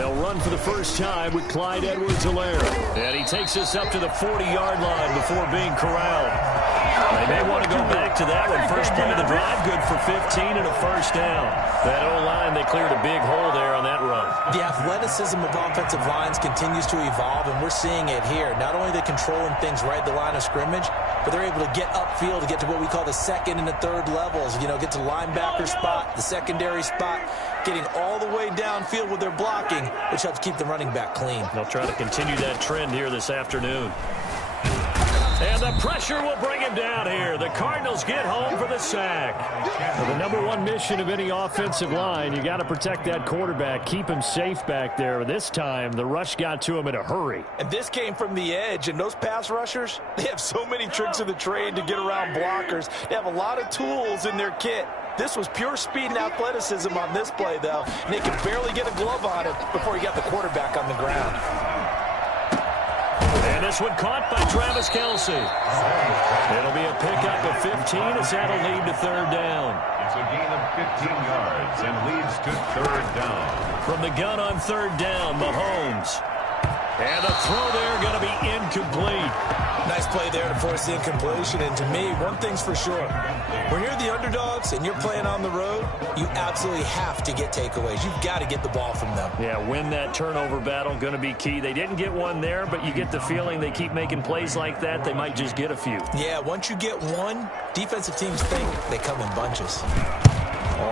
They'll run for the first time with Clyde Edwards-Helaire. And he takes us up to the 40-yard line before being corralled. They may want to go back to that one. First play of the drive, good for 15 and a first down. That O-line, they cleared a big hole there on that run. The athleticism of offensive lines continues to evolve, and we're seeing it here. Not only are they controlling things right at the line of scrimmage, but they're able to get upfield to get to what we call the second and the third levels. You know, get to linebacker spot, the secondary spot, getting all the way downfield with their blocking, which helps keep the running back clean. They'll try to continue that trend here this afternoon. And the pressure will bring him down here. The Cardinals get home for the sack. Well, the number one mission of any offensive line, you got to protect that quarterback, keep him safe back there. This time, the rush got to him in a hurry. And this came from the edge, and those pass rushers, they have so many tricks of the trade to get around blockers. They have a lot of tools in their kit. This was pure speed and athleticism on this play, though, and they could barely get a glove on it before he got the quarterback on the ground. And this one caught by Travis Kelce. It'll be a pickup of 15 as that'll lead to third down. It's a gain of 15 yards and leads to third down. From the gun on third down, Mahomes. And the throw there going to be incomplete. Nice play there to force the incompletion. And to me, one thing's for sure. When you're the underdogs and you're playing on the road, you absolutely have to get takeaways. You've got to get the ball from them. Yeah, win that turnover battle, going to be key. They didn't get one there, but you get the feeling they keep making plays like that, they might just get a few. Yeah, once you get one, defensive teams think they come in bunches.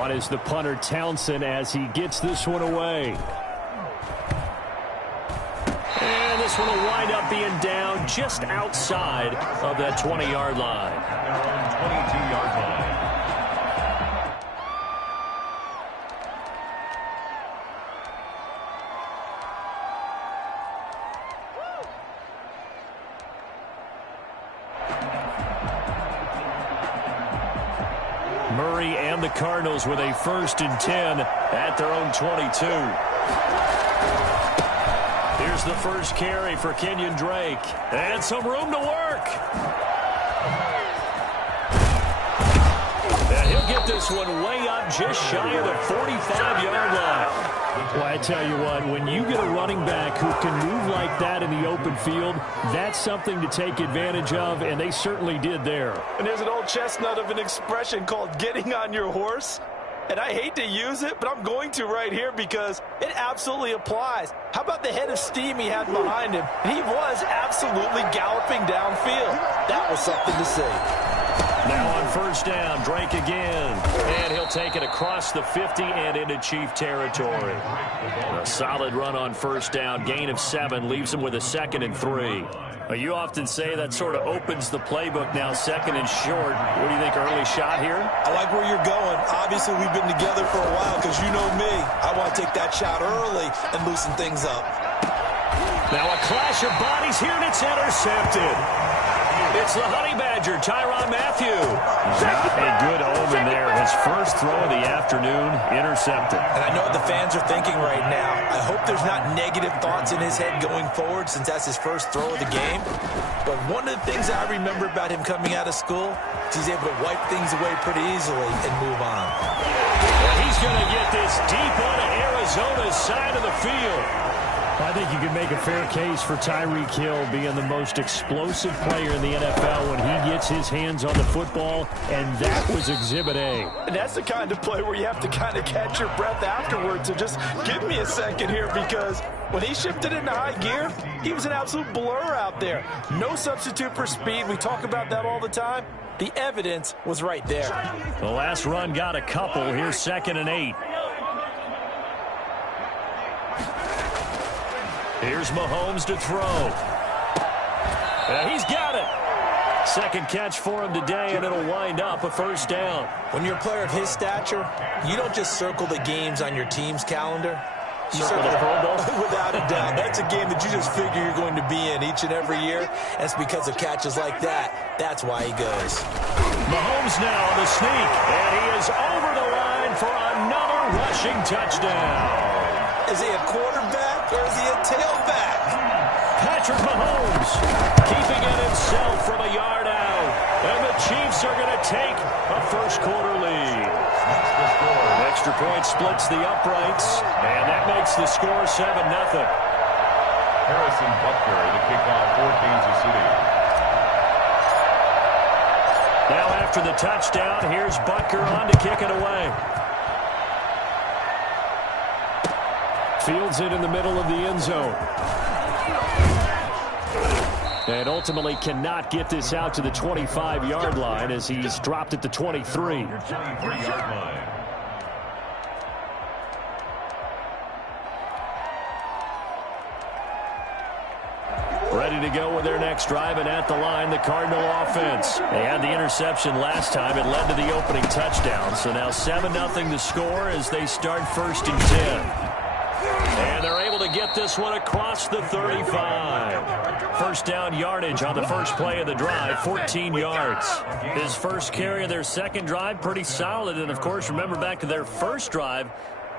On is the punter, Townsend, as he gets this one away. And this one will wind up being down just outside of that 20-yard line. 22-yard line. Murray and the Cardinals with a 1st and 10 at their own 22. Here's the first carry for Kenyon Drake. And some room to work. And he'll get this one way up just shy of the 45-yard line. Well, I tell you what, when you get a running back who can move like that in the open field, that's something to take advantage of, and they certainly did there. And there's an old chestnut of an expression called getting on your horse. And I hate to use it, but I'm going to right here because it absolutely applies. How about the head of steam he had behind him? He was absolutely galloping downfield. That was something to see. Now on first down, Drake again. And he'll take it across the 50 and into Chief territory. A solid run on first down. Gain of 7 leaves him with a 2nd and 3. You often say that sort of opens the playbook now, 2nd and short. What do you think, early shot here? I like where you're going. Obviously, we've been together for a while because you know me. I want to take that shot early and loosen things up. Now a clash of bodies here, and it's intercepted. It's the Honey Badger, Tyrann Mathieu. Not a good omen there. His first throw of the afternoon, intercepted. And I know what the fans are thinking right now. I hope there's not negative thoughts in his head going forward since that's his first throw of the game. But one of the things I remember about him coming out of school is he's able to wipe things away pretty easily and move on. Well, he's going to get this deep onto Arizona's side of the field. I think you can make a fair case for Tyreek Hill being the most explosive player in the NFL when he gets his hands on the football, and that was Exhibit A. And that's the kind of play where you have to kind of catch your breath afterwards. So just give me a second here because when he shifted into high gear, he was an absolute blur out there. No substitute for speed. We talk about that all the time. The evidence was right there. The last run got a couple. Here's 2nd and 8. Here's Mahomes to throw. He's got it. Second catch for him today, and it'll wind up a first down. When you're a player of his stature, you don't just circle the games on your team's calendar. You circle the Pro Bowl? Without a doubt. That's a game that you just figure you're going to be in each and every year. And it's because of catches like that. That's why he goes. Mahomes now on the sneak, and he is over the line for another rushing touchdown. Is he a quarterback or is he a tailback? Patrick Mahomes keeping it himself from a yard out. And the Chiefs are going to take a first quarter lead. The extra point splits the uprights, and that makes the score 7-0. Harrison Butker to kick off for Kansas City. Now after the touchdown, here's Butker on to kick it away. Fields it in the middle of the end zone. And ultimately cannot get this out to the 25-yard line as he's dropped at the 23. 23-yard line. Ready to go with their next drive, and at the line, the Cardinal offense. They had the interception last time. It led to the opening touchdown. So now 7-0 the score as they start 1st and 10. And they're able to get this one across the 35. First down yardage on the first play of the drive, 14 yards. His first carry of their second drive, pretty solid. And, of course, remember back to their first drive,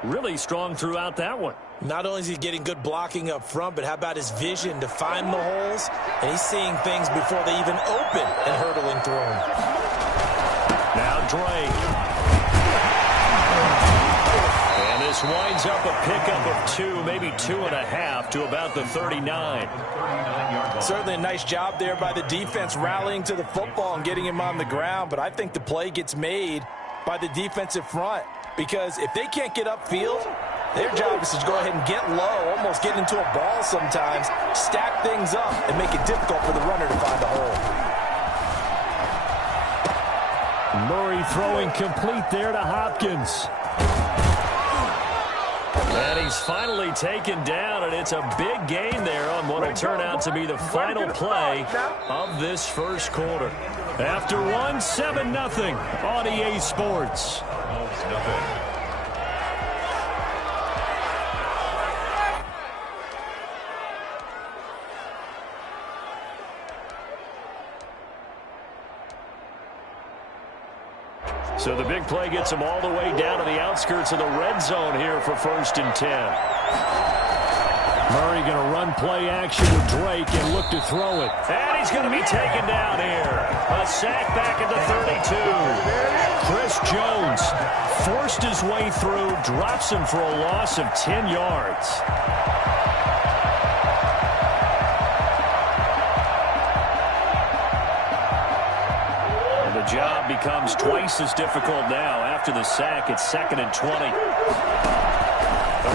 really strong throughout that one. Not only is he getting good blocking up front, but how about his vision to find the holes? And he's seeing things before they even open and hurdling through them. Now Drake. And this winds up a pickup of 2, maybe 2.5 to about the 39. Certainly a nice job there by the defense rallying to the football and getting him on the ground. But I think the play gets made by the defensive front, because if they can't get upfield, their job is to go ahead and get low, almost get into a ball sometimes, stack things up, and make it difficult for the runner to find a hole. Murray throwing complete there to Hopkins. And he's finally taken down, and it's a big gain there on what will turn out to be the final play of this first quarter. After 7-0 on EA Sports. So the big play gets him all the way down to the outskirts of the red zone here for 1st and 10. Murray going to run play action with Drake and look to throw it. And he's going to be taken down here. A sack back at the 32. Chris Jones forced his way through, drops him for a loss of 10 yards. Job becomes twice as difficult now after the sack. It's 2nd and 20.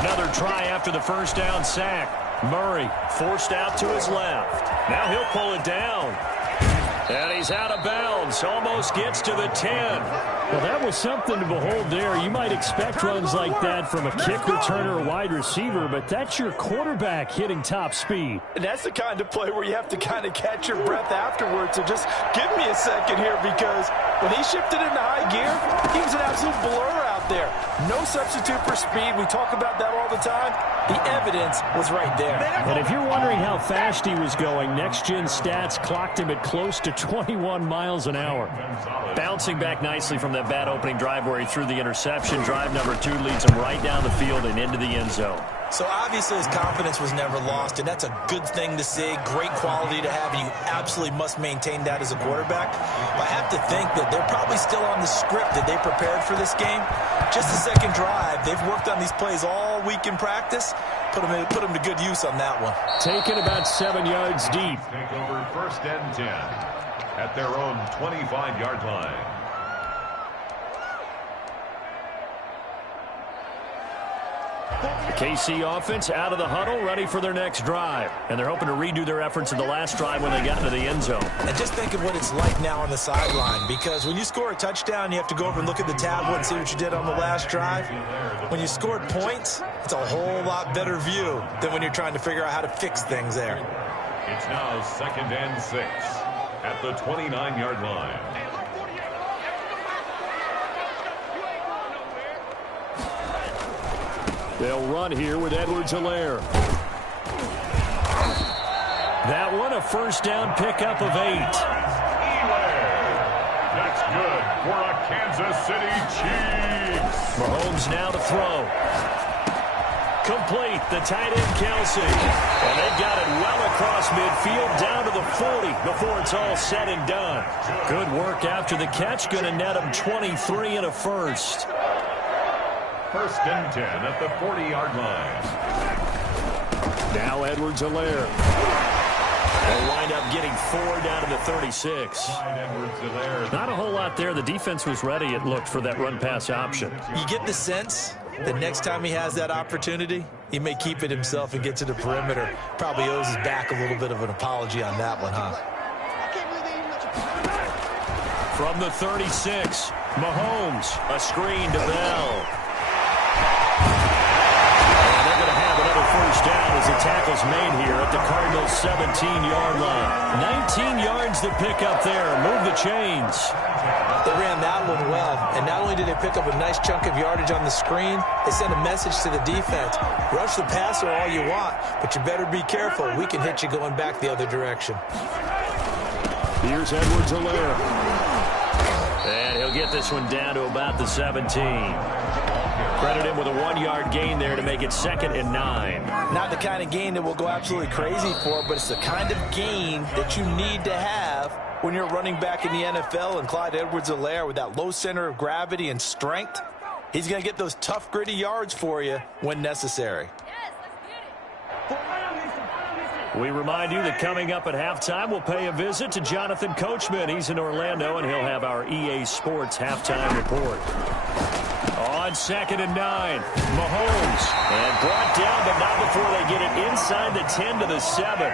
Another try after the first down sack. Murray forced out to his left. Now he'll pull it down. And he's out of bounds. Almost gets to the 10. Well, that was something to behold there. You might expect runs like that from a kick returner or wide receiver, but that's your quarterback hitting top speed. And that's the kind of play where you have to kind of catch your breath afterwards. So just give me a second here, because when he shifted into high gear, he was an absolute blur out there. No substitute for speed. We talk about that all the time. The evidence was right there. And if you're wondering how fast he was going, next-gen stats clocked him at close to 21 miles an hour. Bouncing back nicely from that bad opening drive where he threw the interception. Drive number 2 leads him right down the field and into the end zone. So obviously his confidence was never lost, and that's a good thing to see, great quality to have, and you absolutely must maintain that as a quarterback. But I have to think that they're probably still on the script that they prepared for this game. Just the second drive, they've worked on these plays all week in practice. Put them to good use on that one. Taken about 7 yards deep. Take over 1st and 10 at their own 25-yard line. The KC offense out of the huddle, ready for their next drive. And they're hoping to redo their efforts in the last drive when they got into the end zone. And just think of what it's like now on the sideline, because when you score a touchdown, you have to go over and look at the tablet and see what you did on the last drive. When you scored points, it's a whole lot better view than when you're trying to figure out how to fix things there. It's now 2nd and 6 at the 29-yard line. They'll run here with Edwards-Helaire. That one, a first down pickup of 8. That's good for a Kansas City Chiefs. Mahomes now to throw. Complete, the tight end Kelsey. And they've got it well across midfield down to the 40 before it's all said and done. Good work after the catch, going to net him 23 and a first. First and 10 at the 40-yard line. Now Edwards-Helaire. They'll wind up getting 4 down to the 36. Not a whole lot there. The defense was ready, it looked, for that run-pass option. You get the sense that next time he has that opportunity, he may keep it himself and get to the perimeter. Probably owes his back a little bit of an apology on that one, huh? From the 36, Mahomes, a screen to Bell. And they're going to have another first down as the tackle's made here at the Cardinals' 17-yard line. 19 yards to pick up there. Move the chains. They ran that one well, and not only did they pick up a nice chunk of yardage on the screen, they sent a message to the defense. Rush the passer all you want, but you better be careful. We can hit you going back the other direction. Here's Edwards-Helaire. And he'll get this one down to about the 17. Credit him with a 1-yard gain there to make it 2nd and 9. Not the kind of gain that we'll go absolutely crazy for, but it's the kind of gain that you need to have when you're running back in the NFL. And Clyde Edwards-Helaire, with that low center of gravity and strength, he's going to get those tough, gritty yards for you when necessary. We remind you that coming up at halftime, we'll pay a visit to Jonathan Coachman. He's in Orlando, and he'll have our EA Sports halftime report. On 2nd and 9, Mahomes. And brought down, but not before they get it inside the 10 to the 7.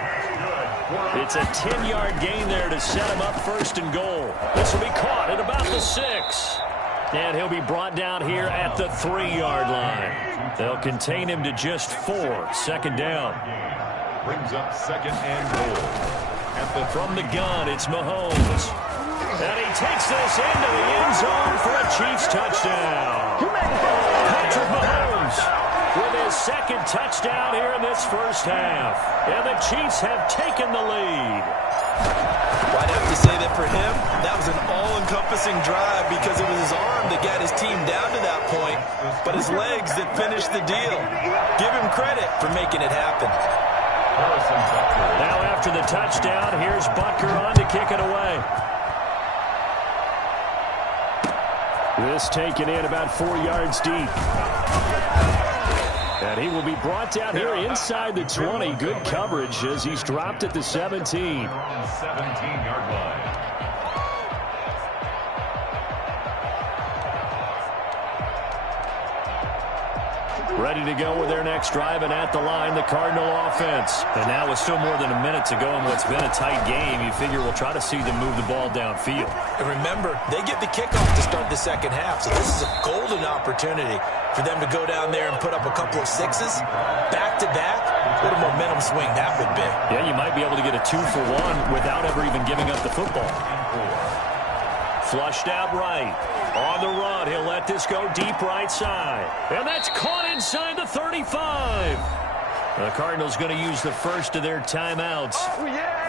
It's a 10-yard gain there to set him up 1st and goal. This will be caught at about the 6. And he'll be brought down here at the 3-yard line. They'll contain him to just 4. 2nd down. Brings up 2nd and goal. From the gun, it's Mahomes. And he takes this into the end zone for a Chiefs touchdown. Patrick Mahomes with his 2nd touchdown here in this first half. And the Chiefs have taken the lead. Well, I'd have to say that for him, that was an all-encompassing drive because it was his arm that got his team down to that point, but his legs that finished the deal. Give him credit for making it happen. Now after the touchdown, here's Butker on to kick it away. This taken in about 4 yards deep. And he will be brought down here inside the 20. Good coverage as he's dropped at the 17. 17-yard line. Ready to go with their next drive, and at the line, the Cardinal offense. And now with still more than a minute to go in what's been a tight game, you figure we'll try to see them move the ball downfield. And remember, they get the kickoff to start the 2nd half, so this is a golden opportunity for them to go down there and put up a couple of 6s back-to-back. What a momentum swing that would be. Yeah, you might be able to get a 2-for-1 without ever even giving up the football. Flushed out right. On the run, he'll let this go deep right side. And that's caught inside the 35. The Cardinals going to use the first of their timeouts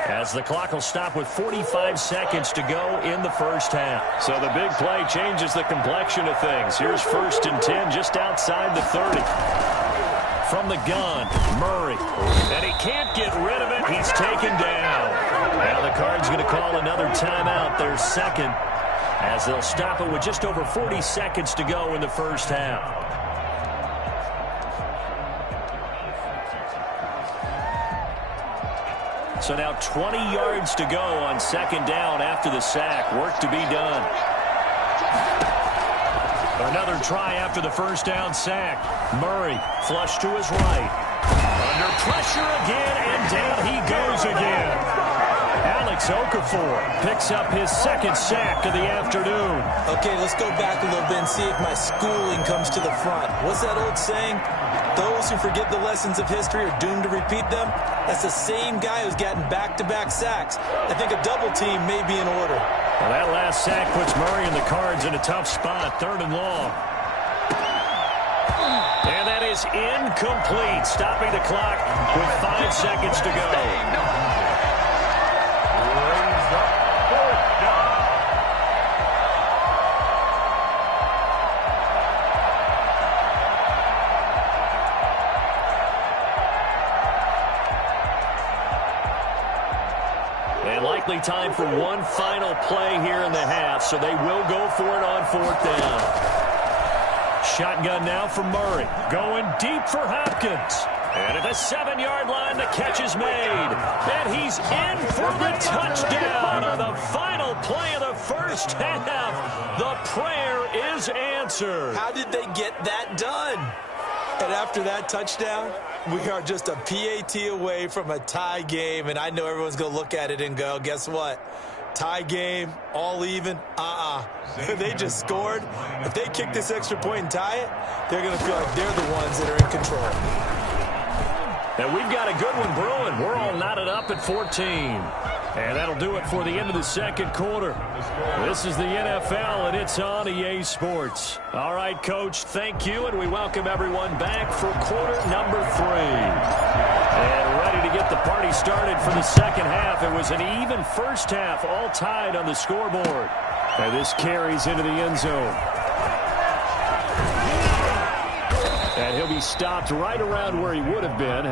as the clock will stop with 45 seconds to go in the first half. So the big play changes the complexion of things. Here's 1st and 10 just outside the 30. From the gun, Murray. And he can't get rid of it. He's taken down. Now the Cards going to call another timeout, their 2nd. As they'll stop it with just over 40 seconds to go in the first half. So now 20 yards to go on 2nd down after the sack. Work to be done. Another try after the first down sack. Murray flush to his right. Under pressure again, and down he goes again. Alex Okafor picks up his 2nd sack of the afternoon. Okay, let's go back a little bit and see if my schooling comes to the front. What's that old saying? Those who forget the lessons of history are doomed to repeat them. That's the same guy who's gotten back-to-back sacks. I think a double team may be in order. Well, that last sack puts Murray and the Cards in a tough spot, 3rd and long. And that is incomplete, stopping the clock with 5 seconds to go. Likely time for one final play here in the half, so they will go for it on 4th down. Shotgun now for Murray. Going deep for Hopkins. And at the 7-yard line, the catch is made. And he's in for the touchdown on the final play of the first half. The prayer is answered. How did they get that done? And after that touchdown, we are just a PAT away from a tie game. And I know everyone's going to look at it and go, guess what? Tie game, all even, They just scored. If they kick this extra point and tie it, they're going to feel like they're the ones that are in control. And we've got a good one brewing. We're all knotted up at 14. And that'll do it for the end of the second quarter. This is the NFL, and it's on EA Sports. All right, Coach, thank you, and we welcome everyone back for quarter number 3. And ready to get the party started for the second half. It was an even first half, all tied on the scoreboard. And this carries into the end zone. And he'll be stopped right around where he would have been.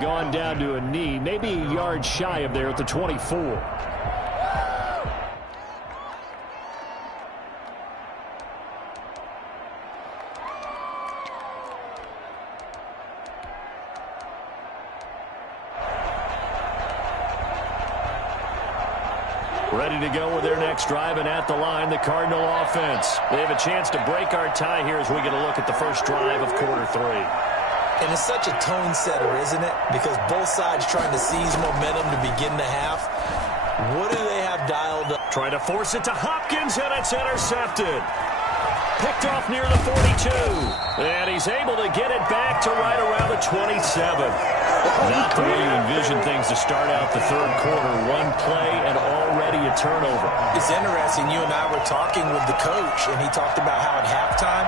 Gone down to a knee, maybe a yard shy of there at the 24. Ready to go with their next drive, and at the line, the Cardinal offense. They have a chance to break our tie here as we get a look at the first drive of quarter 3. And it's such a tone setter, isn't it? Because both sides trying to seize momentum to begin the half. What do they have dialed up? Trying to force it to Hopkins, and it's intercepted. Picked off near the 42. And he's able to get it back to right around the 27. Not the way you envision things to start out the third quarter. One play and already a turnover. It's interesting. You and I were talking with the coach, and he talked about how at halftime,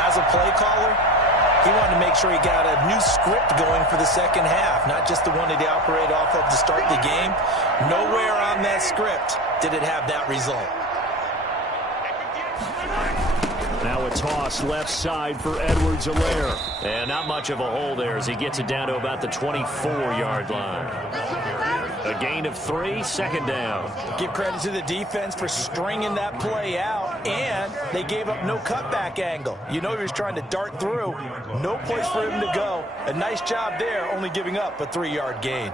as a play caller, he wanted to make sure he got a new script going for the second half, not just the one that he operated off of to start the game. Nowhere on that script did it have that result. Now a toss left side for Edwards-Helaire. And not much of a hole there as he gets it down to about the 24-yard line. A gain of 3, second down. Give credit to the defense for stringing that play out, and they gave up no cutback angle. You know he was trying to dart through. No place for him to go. A nice job there, only giving up a 3-yard gain.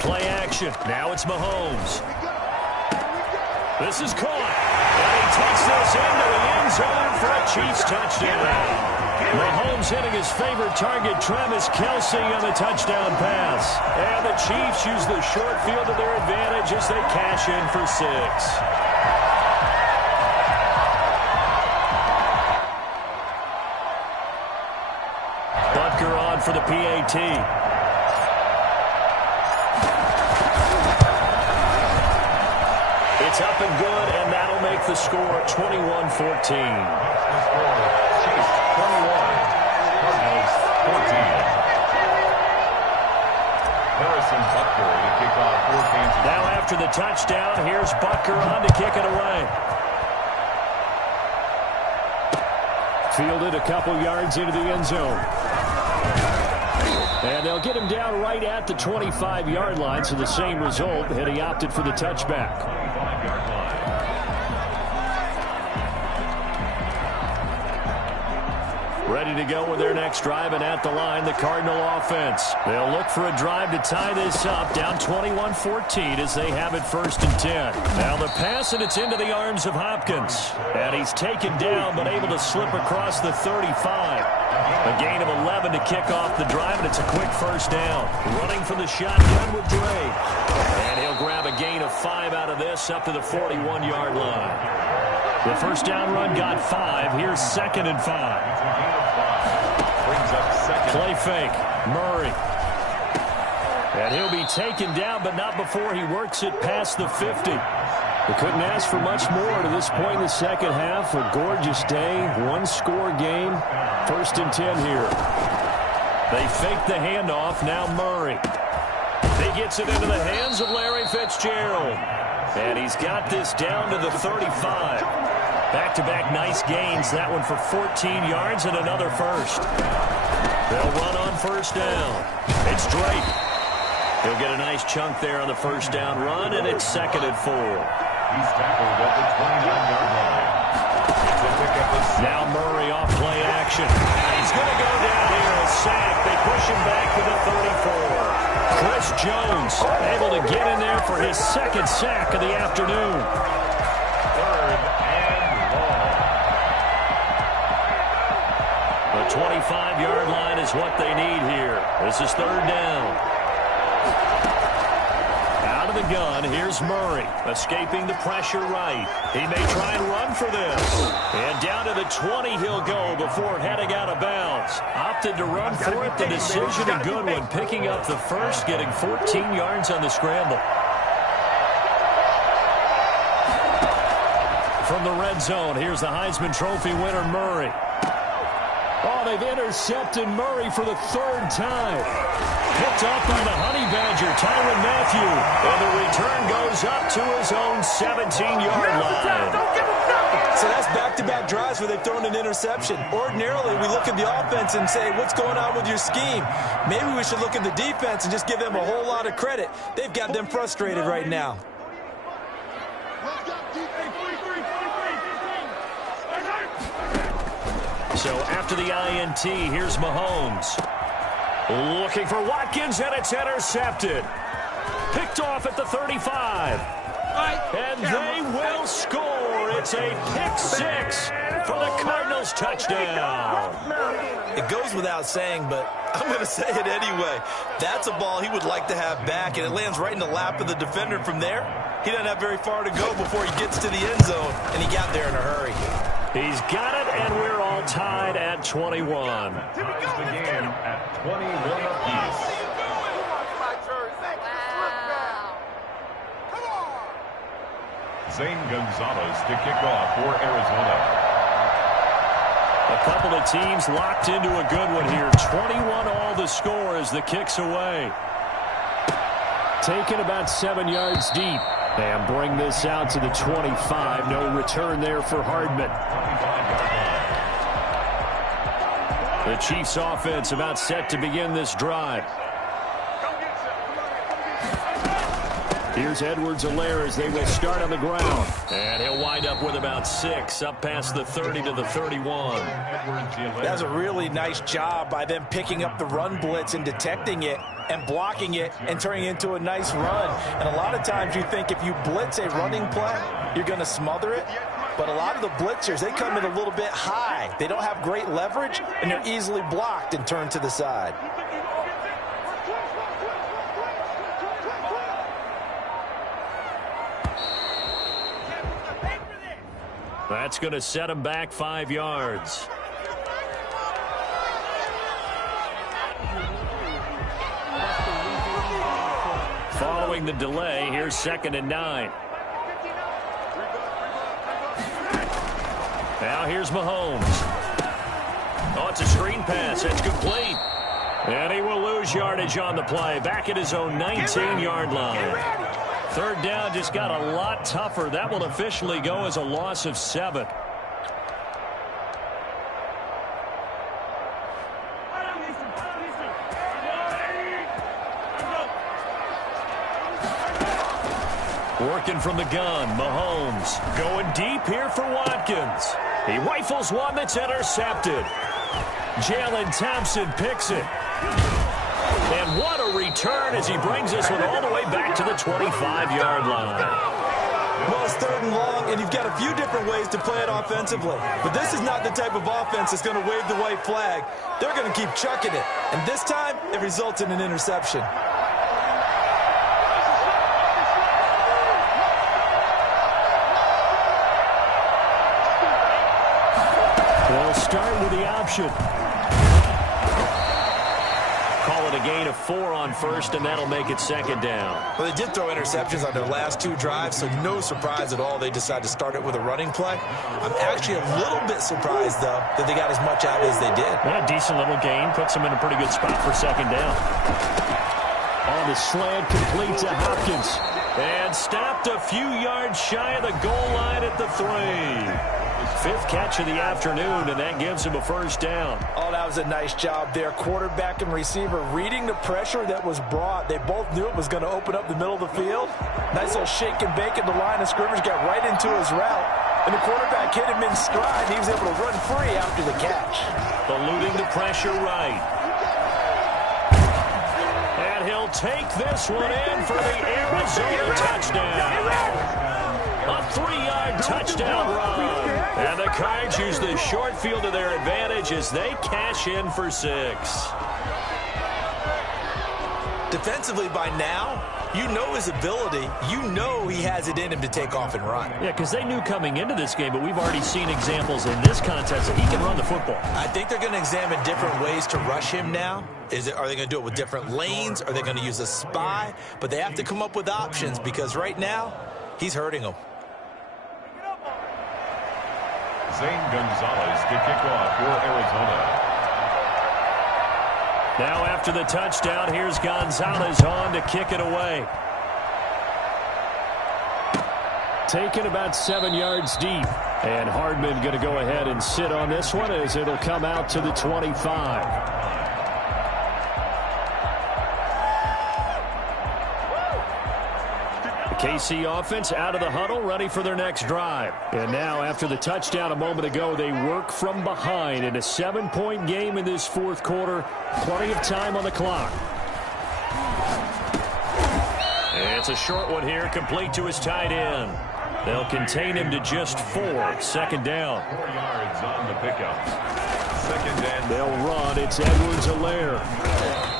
Play action. Now it's Mahomes. This is caught. And he takes this into the end zone for a Chiefs touchdown. Mahomes hitting his favorite target, Travis Kelce, on the touchdown pass. And the Chiefs use the short field to their advantage as they cash in for 6. Butker on for the PAT. It's up and good, and that'll make the score 21-14. Now after the touchdown, here's Butker on to kick it away. Fielded a couple yards into the end zone. And they'll get him down right at the 25-yard line, so the same result, had he opted for the touchback. Ready to go with their next drive, and at the line, the Cardinal offense. They'll look for a drive to tie this up, down 21-14 as they have it 1st and 10. Now the pass, and it's into the arms of Hopkins. And he's taken down, but able to slip across the 35. A gain of 11 to kick off the drive, and it's a quick first down. Running from the shotgun with Drake. And he'll grab a gain of 5 out of this, up to the 41-yard line. The first down run got 5. Here's 2nd and 5. Play fake. Murray. And he'll be taken down, but not before he works it past the 50. We couldn't ask for much more to this point in the second half. A gorgeous day, one-score game. 1st and 10 here. They fake the handoff. Now Murray. He gets it into the hands of Larry Fitzgerald. And he's got this down to the 35. Back-to-back nice gains. That one for 14 yards and another first. They'll run on 1st down. It's Drake. He'll get a nice chunk there on the 1st down run, and it's 2nd and 4. He's tackled at the 29-yard line. Now Murray off play action. He's going to go down here, a sack. They push him back to the 34. Chris Jones able to get in there for his 2nd sack of the afternoon. 3rd and long. The 25-yard line is what they need here. This is 3rd down. Out of the gun, here's Murray, escaping the pressure right. He may try and run for this. And down to the 20 he'll go before heading out of bounds. Opted to run for it. The decision a good one, picking up the first, getting 14 yards on the scramble. From the red zone, here's the Heisman Trophy winner, Murray. Oh, they've intercepted Murray for the 3rd time. Picked up by the Honey Badger, Tyrann Mathieu. And the return goes up to his own 17-yard line. So that's back-to-back drives where they've thrown an interception. Ordinarily, we look at the offense and say, what's going on with your scheme? Maybe we should look at the defense and just give them a whole lot of credit. They've got them frustrated right now. So after the INT, here's Mahomes. Looking for Watkins, and it's intercepted. Picked off at the 35. And they will score. It's a pick-6 for the Cardinals touchdown. It goes without saying, but I'm going to say it anyway. That's a ball he would like to have back, and it lands right in the lap of the defender from there. He doesn't have very far to go before he gets to the end zone, and he got there in a hurry. He's got it, and we're all tied at 21. Ties the game at 21 apiece. Zane Gonzalez to kick off for Arizona. A couple of teams locked into a good one here. 21 all the score as the kick's away. Taken about 7 yards deep. And bring this out to the 25. No return there for Hardman. The Chiefs offense about set to begin this drive. Here's Edwards-Helaire as they will start on the ground. And he'll wind up with about 6, up past the 30 to the 31. That was a really nice job by them picking up the run blitz and detecting it and blocking it and turning it into a nice run. And a lot of times you think if you blitz a running play, you're going to smother it. But a lot of the blitzers, they come in a little bit high. They don't have great leverage, and they're easily blocked and turned to the side. That's going to set him back 5 yards. Following the delay, here's 2nd and 9. Now here's Mahomes. Oh, it's a screen pass. It's complete. And he will lose yardage on the play. Back at his own 19-yard line. 3rd down just got a lot tougher. That will officially go as a loss of 7. Working from the gun, Mahomes going deep here for Watkins. He rifles one that's intercepted. Jalen Thompson picks it. And what a return as he brings this one all the way back to the 25-yard line. Well, it's 3rd and long, and you've got a few different ways to play it offensively. But this is not the type of offense that's going to wave the white flag. They're going to keep chucking it. And this time, it results in an interception. They'll start with the option. Call with a gain of 4 on first, and that'll make it second down. Well, they did throw interceptions on their last 2 drives, so no surprise at all they decided to start it with a running play. I'm actually a little bit surprised, though, that they got as much out as they did. Yeah, decent little gain. Puts them in a pretty good spot for second down. On the slant, complete to Hopkins. And stopped a few yards shy of the goal line at the 3. 5th catch of the afternoon, and that gives him a first down. Oh, that was a nice job there. Quarterback and receiver reading the pressure that was brought. They both knew it was going to open up the middle of the field. Nice little shake and bake at the line of scrimmage, got right into his route. And the quarterback hit him in stride. He was able to run free after the catch. Eluding the pressure right. And he'll take this one in for the Arizona touchdown. A 3-yard touchdown run. And the Cards use the short field to their advantage as they cash in for 6. Defensively by now, you know his ability. You know he has it in him to take off and run. Yeah, because they knew coming into this game, but we've already seen examples in this contest that he can run the football. I think they're going to examine different ways to rush him now. Are they going to do it with different lanes? Are they going to use a spy? But they have to come up with options because right now, he's hurting them. Zane Gonzalez to kick off for Arizona. Now after the touchdown, here's Gonzalez on to kick it away. Taken about 7 yards deep. And Hardman going to go ahead and sit on this one as it'll come out to the 25. KC offense out of the huddle, ready for their next drive. And now, after the touchdown a moment ago, they work from behind in a 7-point game in this 4th quarter. Plenty of time on the clock. And it's a short one here, complete to his tight end. They'll contain him to just 4. Second down. 4 yards on the pickup. Second and they'll run. It's Edwards-Helaire.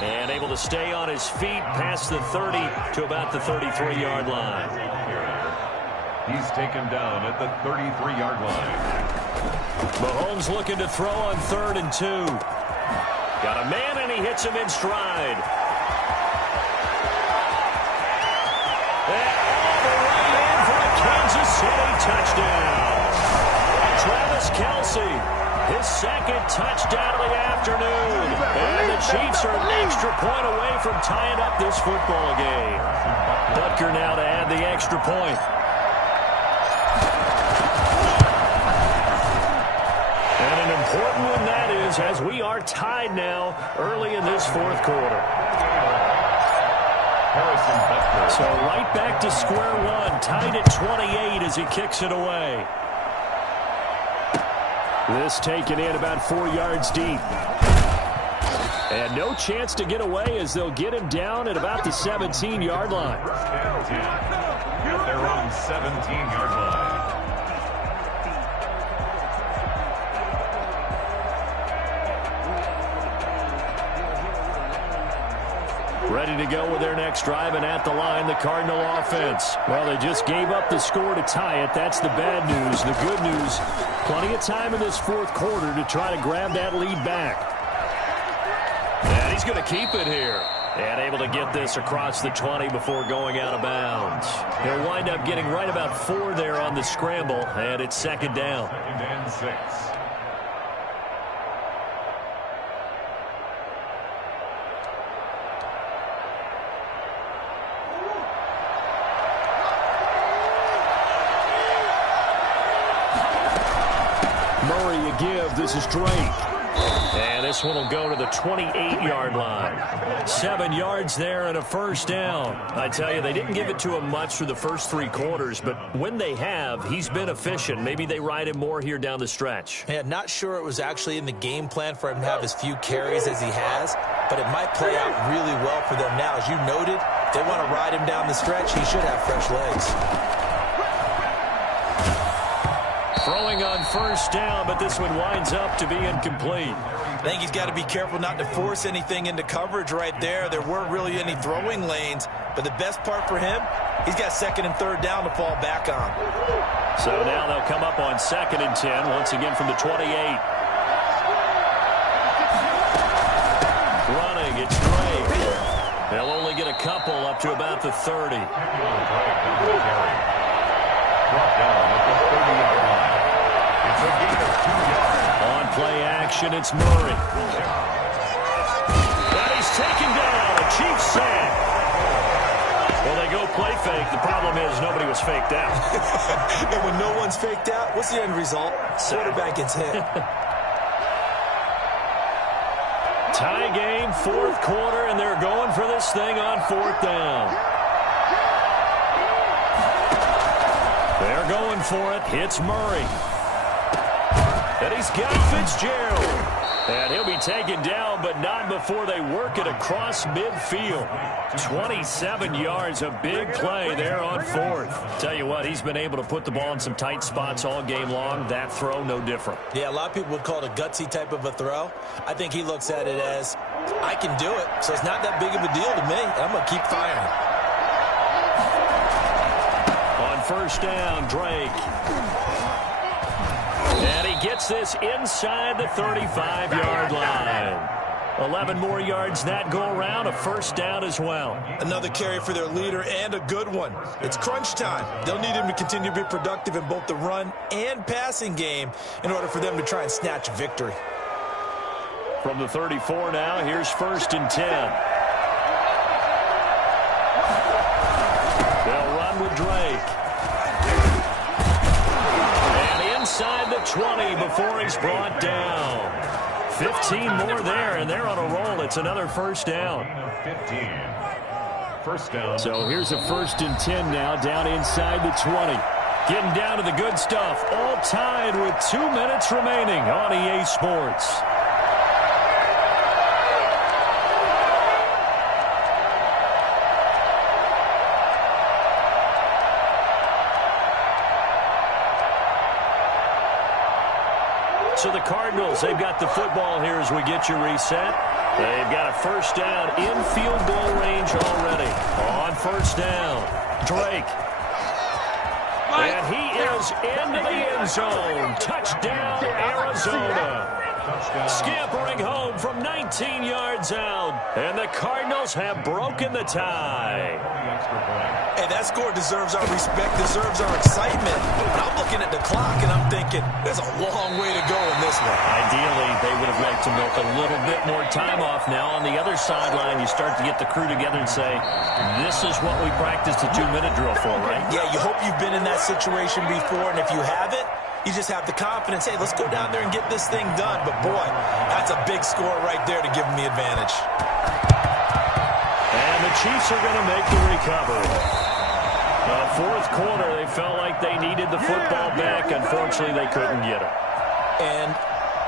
And able to stay on his feet past the 30 to about the 33-yard line. He's taken down at the 33-yard line. Mahomes looking to throw on 3rd and 2. Got a man, and he hits him in stride. And all the way in for a Kansas City touchdown. Travis Kelce. His 2nd touchdown of the afternoon. And the Chiefs are an extra point away from tying up this football game. Butker now to add the extra point. And an important one that is, as we are tied now early in this 4th quarter. So right back to square one, tied at 28 as he kicks it away. This taken in about 4 yards deep. And no chance to get away as they'll get him down at about the 17-yard line. At their own 17-yard line. Ready to go with their next drive, and at the line, the Cardinal offense. Well, they just gave up the score to tie it. That's the bad news. The good news, plenty of time in this 4th quarter to try to grab that lead back. And he's going to keep it here. And able to get this across the 20 before going out of bounds. He'll wind up getting right about 4 there on the scramble, and it's second down. Second and 6. Give. This is Drake. And this one will go to the 28-yard line. 7 yards there and a first down. I tell you, they didn't give it to him much through the first 3 quarters, but when they have, he's been efficient. Maybe they ride him more here down the stretch. Yeah, not sure it was actually in the game plan for him to have as few carries as he has, but it might play out really well for them now. As you noted, they want to ride him down the stretch. He should have fresh legs. Throwing on first down, but this one winds up to be incomplete. I think he's got to be careful not to force anything into coverage right there. There weren't really any throwing lanes, but the best part for him, he's got 2nd and 3rd down to fall back on. So now they'll come up on 2nd and 10, once again from the 28. Running, it's Drake. a couple up to about the 30. Brought down at the 30-yard line. It's a gain of 2 yards. On play action, it's Murray. And he's taken down. A Chiefs sack. Well, they go play fake. The problem is nobody was faked out. And when no one's faked out, what's the end result? Quarterback gets hit. Tie game, fourth quarter, and they're going for this thing on fourth down. They're going for it. It's Murray. And he's got Fitzgerald. And he'll be taken down, but not before they work it across midfield. 27 yards, a big play there on fourth. Tell you what, he's been able to put the ball in some tight spots all game long. That throw, no different. Yeah, a lot of people would call it a gutsy type of a throw. I think he looks at it as, I can do it, so it's not that big of a deal to me. I'm going to keep firing. On first down, Drake. And he gets this inside the 35-yard line. 11 more yards that go around, a first down as well. Another carry for their leader and a good one. It's crunch time. They'll need him to continue to be productive in both the run and passing game in order for them to try and snatch a victory. From the 34 now, here's first and 10. They'll run with Drake. Inside the 20 before he's brought down. 15 more there, and they're on a roll. It's another first down. 15. First down. So here's a first and 10 now, down inside the 20. Getting down to the good stuff. All tied with 2 minutes remaining on EA Sports. So the Cardinals, they've got the football here as we get you reset. They've got a first down in field goal range already. On first down, Drake. And he is into the end zone. Touchdown, Arizona. Scampering home from 19 yards out. And the Cardinals have broken the tie. Hey, that score deserves our respect, deserves our excitement. But I'm looking at the clock, and I'm thinking, there's a long way to go in this one. Ideally, they would have liked to milk a little bit more time off. Now, on the other sideline, you start to get the crew together and say, this is what we practiced a 2-minute drill for, right? Yeah, you hope you've been in that situation before, and if you haven't, you just have the confidence, hey, let's go down there and get this thing done. But, boy, that's a big score right there to give them the advantage. And the Chiefs are going to make the recovery. Fourth quarter, they felt like they needed the football back. Unfortunately, they couldn't get it. And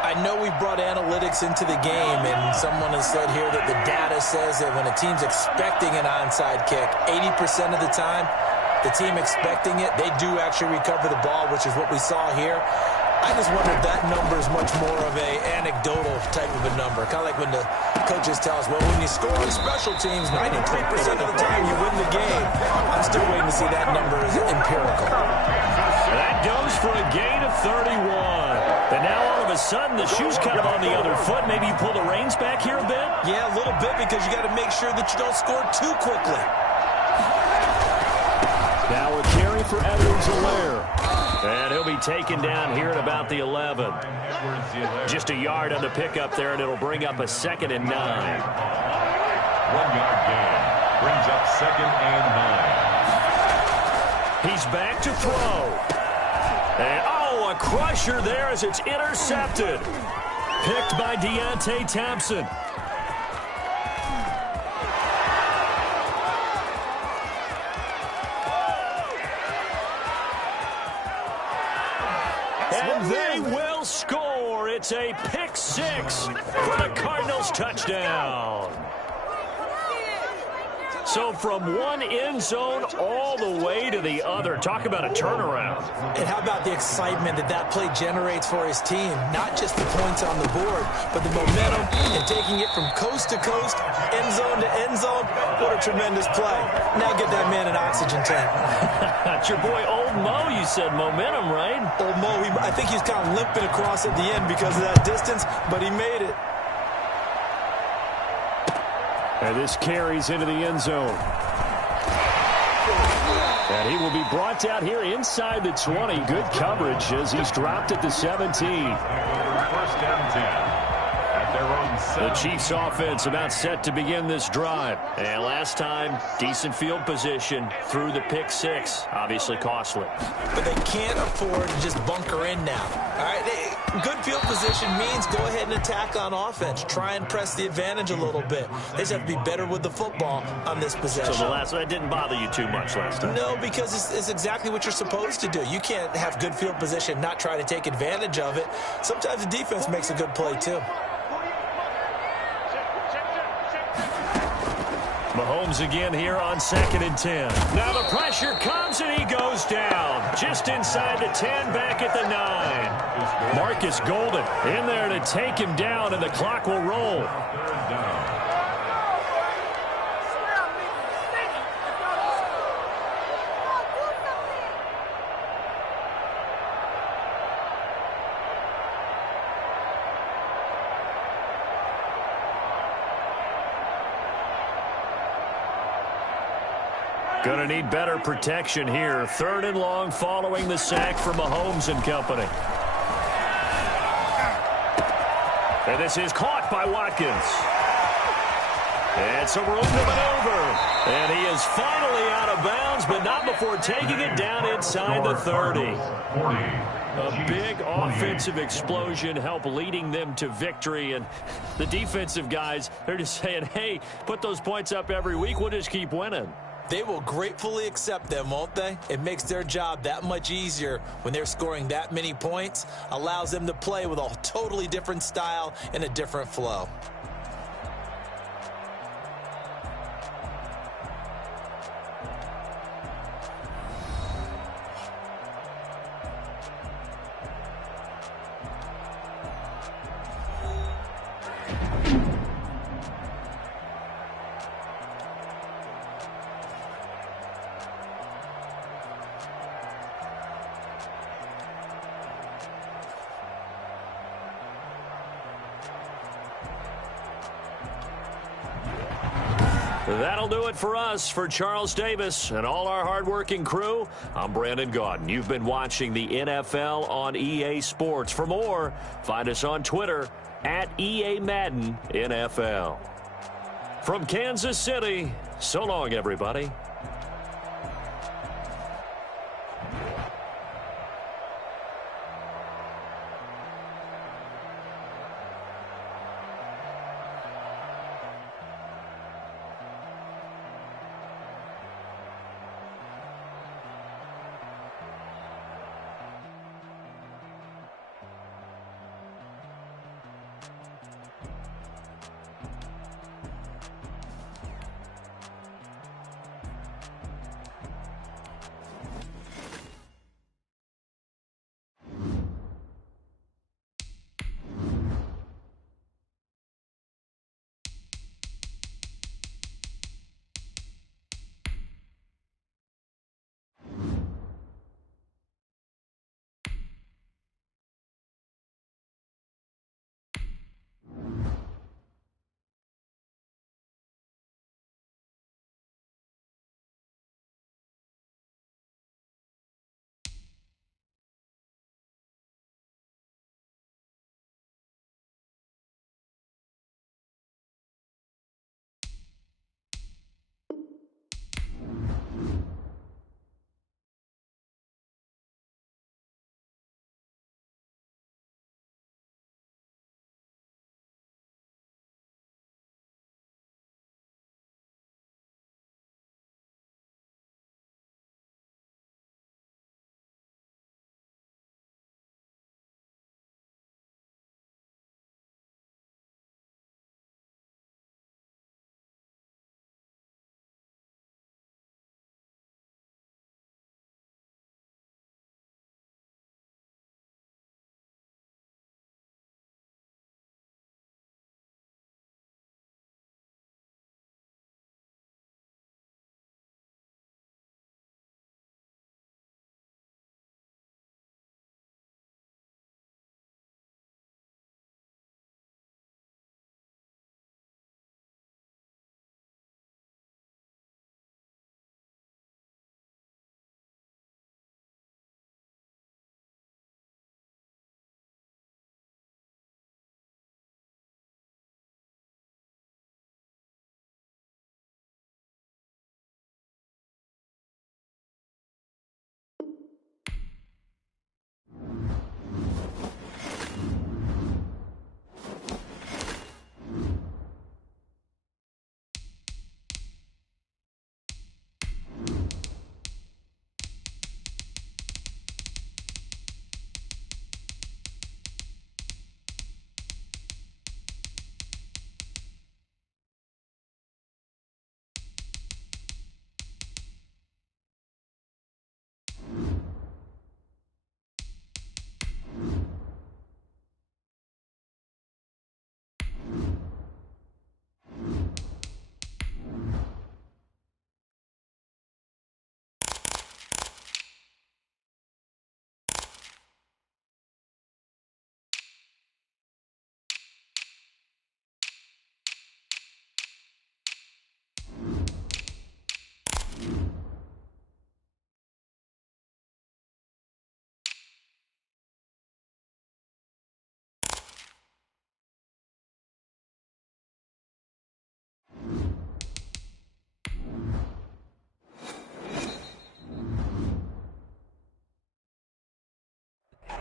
I know we brought analytics into the game, and someone has said here that the data says that when a team's expecting an onside kick, 80% of the time, the team expecting it, they do actually recover the ball, which is what we saw here. I just wonder if that number is much more of a anecdotal type of a number. Kind of like when the coaches tell us, well, when you score on special teams, 93% of the time you win the game. I'm still waiting to see that number is empirical. That goes for a gain of 31. And now all of a sudden the shoe's kind of on the other foot. Maybe you pull the reins back here a bit? Yeah, a little bit, because you got to make sure that you don't score too quickly. Now a carry for Edwards-Helaire. And he'll be taken down here at about the 11. Just a yard on the pickup there, and it'll bring up a 2nd and 9. 1-yard gain. Brings up 2nd and 9. He's back to throw. And, a crusher there as it's intercepted. Picked by Deontay Thompson. And they will score. It's a pick 6 for the Cardinals touchdown. So from one end zone all the way to the other. Talk about a turnaround. And how about the excitement that play generates for his team? Not just the points on the board, but the momentum and taking it from coast to coast, end zone to end zone. What a tremendous play. Now get that man an oxygen tank. That's your boy Old Mo, you said. Momentum, right? Old Mo, I think he's kind of limping across at the end because of that distance, but he made it. And this carries into the end zone. And he will be brought down here inside the 20. Good coverage as he's dropped at the 17. First down 10. The Chiefs offense about set to begin this drive. And last time, decent field position through the pick six. Obviously costly. But they can't afford to just bunker in now. All right, good field position means go ahead and attack on offense. Try and press the advantage a little bit. They just have to be better with the football on this possession. So that didn't bother you too much last time? No, because it's exactly what you're supposed to do. You can't have good field position, not try to take advantage of it. Sometimes the defense makes a good play too. Mahomes again here on 2nd and 10. Now the pressure comes and he goes down. Just inside the 10, back at the 9. Marcus Golden in there to take him down, and the clock will roll. Going to need better protection here. 3rd and long following the sack from Mahomes and company. And this is caught by Watkins. And some room to maneuver. And he is finally out of bounds, but not before taking it down inside the 30. A big offensive explosion helped leading them to victory. And the defensive guys, they're just saying, hey, put those points up every week. We'll just keep winning. They will gratefully accept them, won't they? It makes their job that much easier when they're scoring that many points. Allows them to play with a totally different style and a different flow. That'll do it for us. For Charles Davis and all our hardworking crew, I'm Brandon Gaudin. You've been watching the NFL on EA Sports. For more, find us on Twitter at EA Madden NFL. From Kansas City, so long, everybody.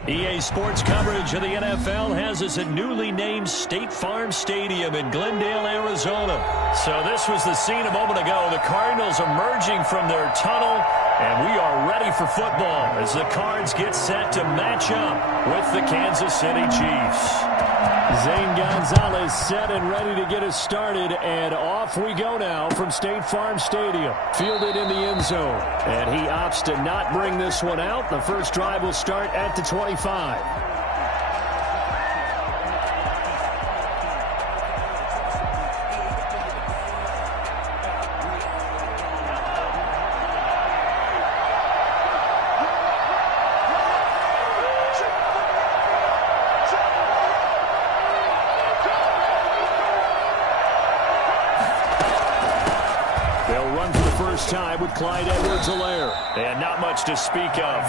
EA Sports coverage of the NFL has us at newly named State Farm Stadium in Glendale, Arizona. So this was the scene a moment ago. The Cardinals emerging from their tunnel, and we are ready for football as the Cards get set to match up with the Kansas City Chiefs. Zane Gonzalez set and ready to get us started, and off we go now from State Farm Stadium. Fielded in the end zone, and he opts to not bring this one out. The first drive will start at the 25. They'll run for the first time with Clyde Edwards-Helaire. And not much to speak of.